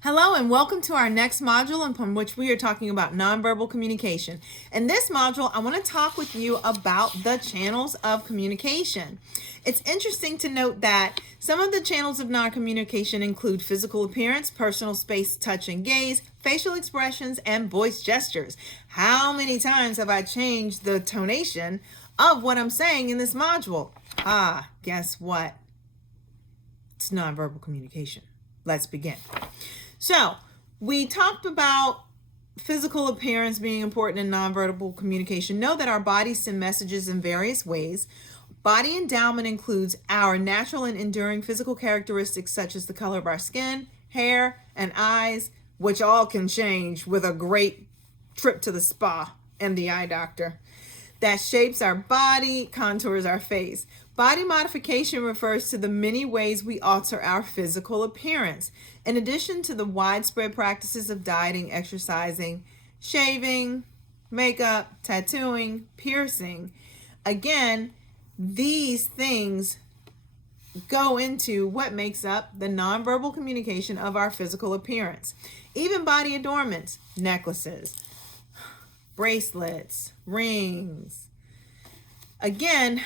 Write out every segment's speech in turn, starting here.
Hello and welcome to our next module upon which we are talking about nonverbal communication. In this module, I want to talk with you about the channels of communication. It's interesting to note that some of the channels of non-communication include physical appearance, personal space, touch and gaze, facial expressions, and voice gestures. How many times have I changed the tonation of what I'm saying in this module? Guess what? It's nonverbal communication. Let's begin. So, we talked about physical appearance being important in nonverbal communication. Know that our bodies send messages in various ways. Body endowment includes our natural and enduring physical characteristics such as the color of our skin, hair, and eyes, which all can change with a great trip to the spa and the eye doctor. That shapes our body, contours our face. Body modification refers to the many ways we alter our physical appearance. In addition to the widespread practices of dieting, exercising, shaving, makeup, tattooing, piercing, again, these things go into what makes up the nonverbal communication of our physical appearance. Even body adornments, necklaces, bracelets, rings. Again,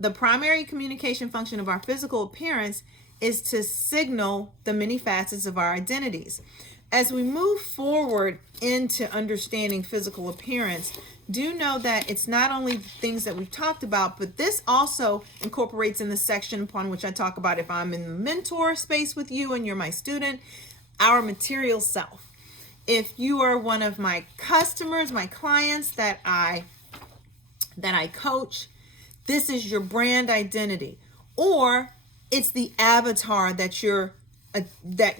the primary communication function of our physical appearance is to signal the many facets of our identities. As we move forward into understanding physical appearance, do know that it's not only the things that we've talked about, but this also incorporates in the section upon which I talk about if I'm in the mentor space with you and you're my student, our material self. If you are one of my customers, my clients that I coach, this is your brand identity, or it's the avatar that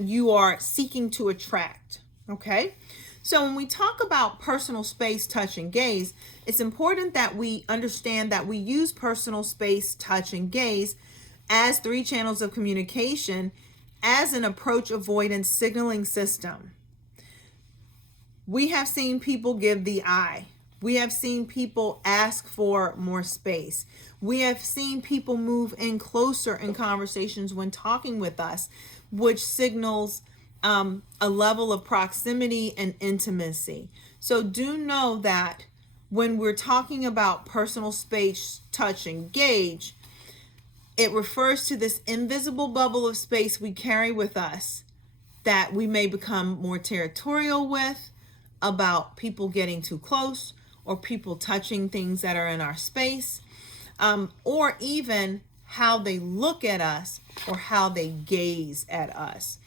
you are seeking to attract. Okay, so when we talk about personal space, touch, and gaze, it's important that we understand that we use personal space, touch, and gaze as three channels of communication as an approach avoidance signaling system. We have seen people give the eye. We have seen people ask for more space. We have seen people move in closer in conversations when talking with us, which signals a level of proximity and intimacy. So do know that when we're talking about personal space, touch, and gauge, it refers to this invisible bubble of space we carry with us that we may become more territorial with, about people getting too close or people touching things that are in our space, or even how they look at us or how they gaze at us.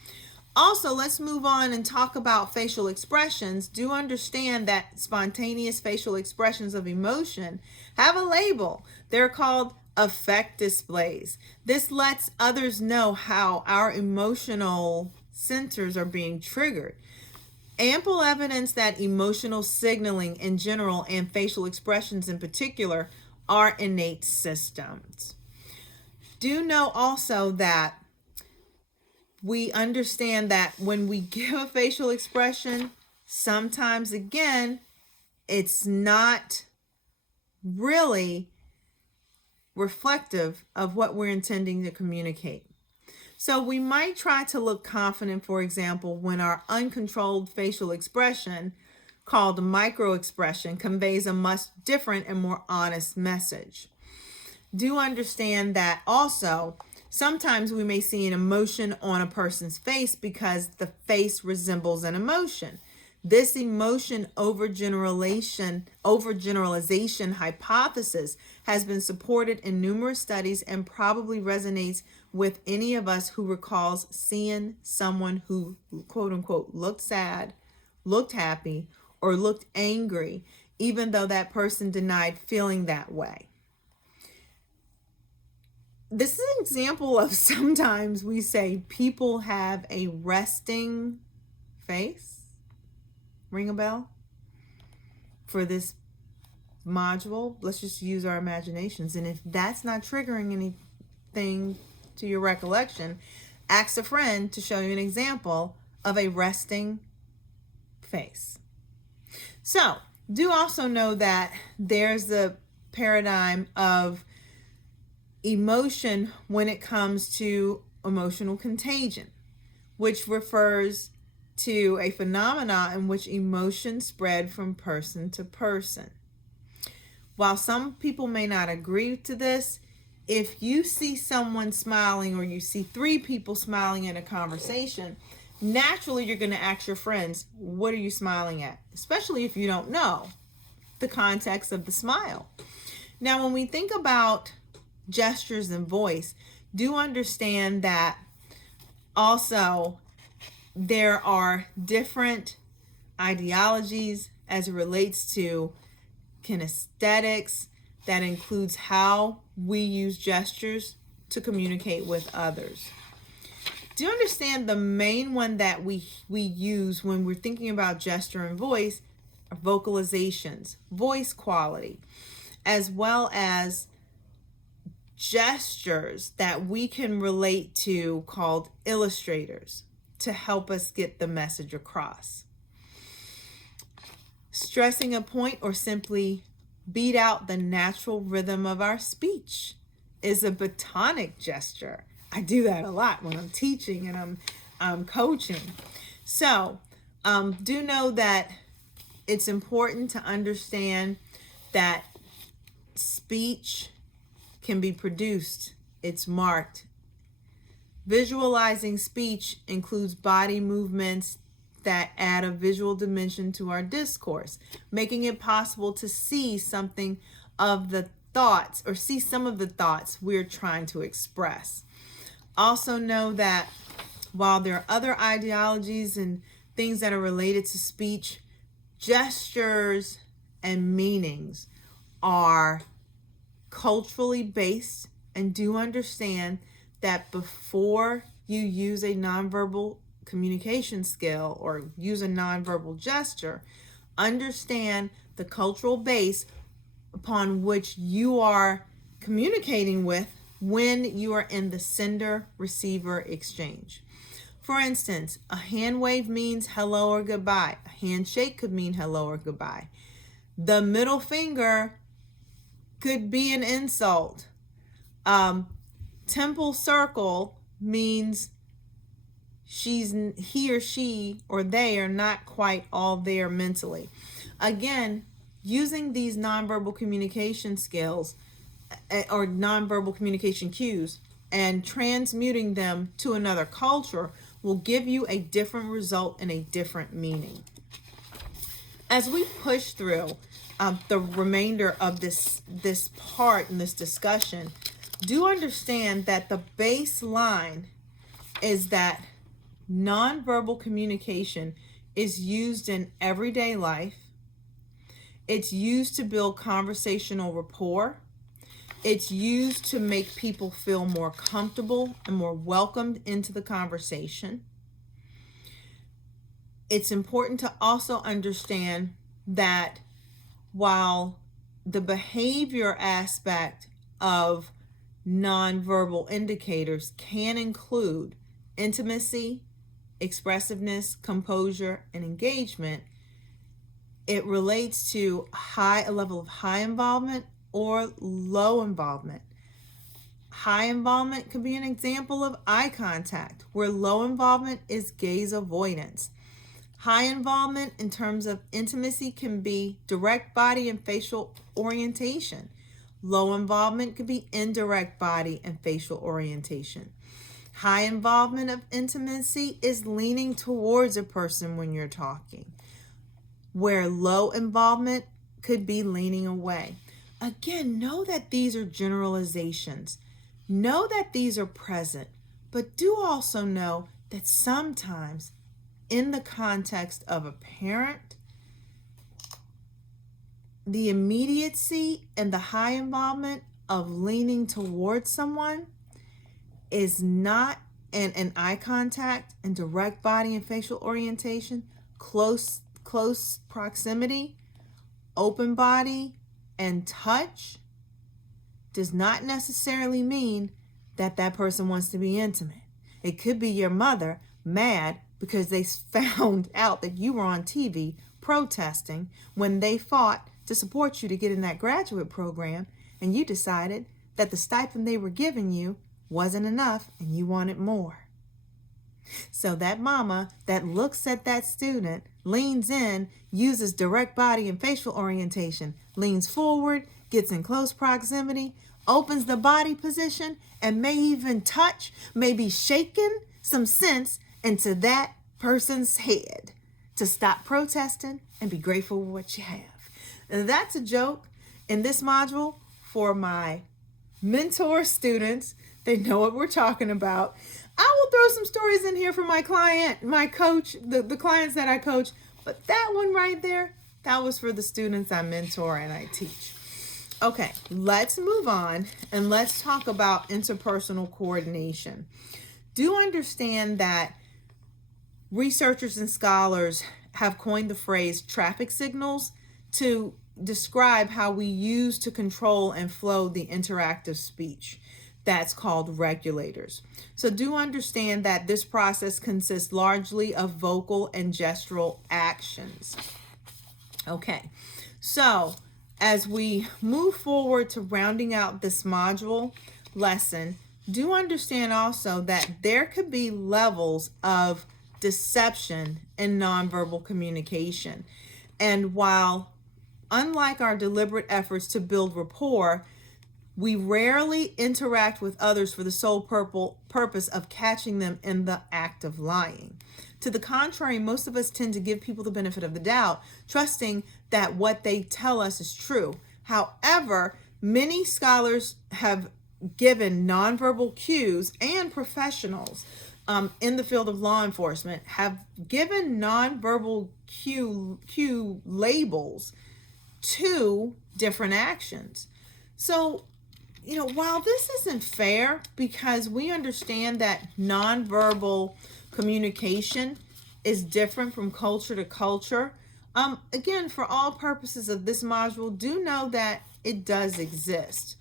Also, let's move on and talk about facial expressions. Do understand that spontaneous facial expressions of emotion have a label. They're called affect displays. This lets others know how our emotional centers are being triggered. Ample evidence that emotional signaling in general and facial expressions in particular are innate systems. Do know also that we understand that when we give a facial expression, sometimes again, it's not really reflective of what we're intending to communicate. So we might try to look confident, for example, when our uncontrolled facial expression, called microexpression, conveys a much different and more honest message. Do understand that also sometimes we may see an emotion on a person's face because the face resembles an emotion. This emotion overgeneralization hypothesis has been supported in numerous studies and probably resonates with any of us who recalls seeing someone who, quote unquote, looked sad, looked happy, or looked angry, even though that person denied feeling that way. This is an example of sometimes we say people have a resting face. Ring a bell? For this module, let's just use our imaginations. And if that's not triggering anything to your recollection, ask a friend to show you an example of a resting face. So, do also know that there's the paradigm of emotion when it comes to emotional contagion, which refers to a phenomena in which emotions spread from person to person. While some people may not agree to this, if you see someone smiling or you see three people smiling in a conversation, naturally you're going to ask your friends, what are you smiling at? Especially if you don't know the context of the smile. Now, when we think about gestures and voice, do understand that also there are different ideologies as it relates to kinesthetics that includes how we use gestures to communicate with others. Do you understand the main one that we use when we're thinking about gesture and voice are vocalizations, voice quality, as well as gestures that we can relate to called illustrators to help us get the message across. Stressing a point or simply beat out the natural rhythm of our speech is a batonic gesture. I do that a lot when I'm teaching and I'm coaching. So do know that it's important to understand that speech can be produced. It's marked. Visualizing speech includes body movements that add a visual dimension to our discourse, making it possible to see something of the thoughts or see some of the thoughts we're trying to express. Also know that while there are other ideologies and things that are related to speech, gestures and meanings are culturally based, and do understand that before you use a nonverbal communication skill or use a nonverbal gesture, understand the cultural base upon which you are communicating with when you are in the sender-receiver exchange. For instance, a hand wave means hello or goodbye. A handshake could mean hello or goodbye. The middle finger could be an insult. Temple circle means he or she or they are not quite all there mentally. Again, using these nonverbal communication skills or nonverbal communication cues and transmuting them to another culture will give you a different result and a different meaning. As we push through the remainder of this part in this discussion, do understand that the baseline is that nonverbal communication is used in everyday life. It's used to build conversational rapport. It's used to make people feel more comfortable and more welcomed into the conversation. It's important to also understand that while the behavior aspect of nonverbal indicators can include intimacy, expressiveness, composure, and engagement, it relates to a level of high involvement or low involvement. High involvement could be an example of eye contact, where low involvement is gaze avoidance. High involvement in terms of intimacy can be direct body and facial orientation. Low involvement could be indirect body and facial orientation. High involvement of intimacy is leaning towards a person when you're talking, where low involvement could be leaning away. Again, know that these are generalizations. Know that these are present, but do also know that sometimes in the context of a parent, the immediacy and the high involvement of leaning towards someone is not, and eye contact and direct body and facial orientation, close proximity, open body, and touch does not necessarily mean that that person wants to be intimate. It could be your mother mad because they found out that you were on TV protesting when they fought to support you to get in that graduate program, and you decided that the stipend they were giving you wasn't enough and you wanted more. So that mama that looks at that student, leans in, uses direct body and facial orientation, leans forward, gets in close proximity, opens the body position, and may even touch, maybe shaking some sense into that person's head to stop protesting and be grateful for what you have. And that's a joke in this module for my mentor students. They know what we're talking about. I will throw some stories in here for my client, my coach, the clients that I coach. But that one right there, that was for the students I mentor and I teach. Okay, let's move on and let's talk about interpersonal coordination. Do understand that researchers and scholars have coined the phrase traffic signals to describe how we use to control and flow the interactive speech. That's called regulators. So do understand that this process consists largely of vocal and gestural actions. Okay, so as we move forward to rounding out this module lesson, do understand also that there could be levels of deception in nonverbal communication. And while unlike our deliberate efforts to build rapport, we rarely interact with others for the sole purpose of catching them in the act of lying. To the contrary, most of us tend to give people the benefit of the doubt, trusting that what they tell us is true. However, many scholars have given nonverbal cues, and professionals in the field of law enforcement have given nonverbal cue labels to different actions. So, while this isn't fair, because we understand that nonverbal communication is different from culture to culture, again, for all purposes of this module, do know that it does exist.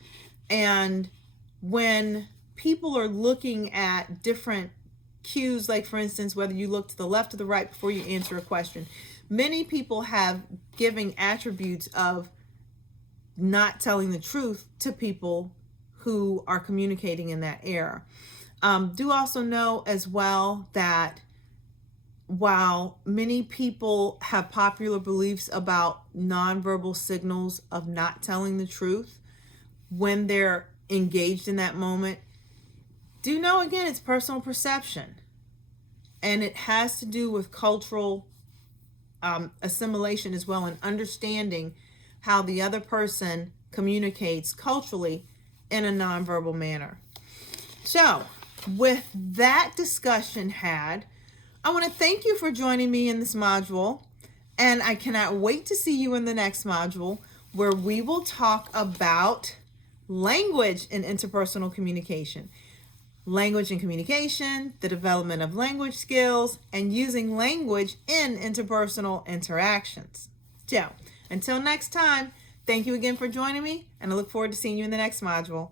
And when people are looking at different cues, like for instance, whether you look to the left or the right before you answer a question, many people have given attributes of not telling the truth to people who are communicating in that era. Do also know as well that while many people have popular beliefs about nonverbal signals of not telling the truth when they're engaged in that moment, do know again it's personal perception, and it has to do with cultural assimilation as well, and understanding how the other person communicates culturally in a nonverbal manner. So with that discussion had, I want to thank you for joining me in this module, and I cannot wait to see you in the next module where we will talk about language and interpersonal communication. Language and communication, the development of language skills, and using language in interpersonal interactions. So, until next time, thank you again for joining me, and I look forward to seeing you in the next module.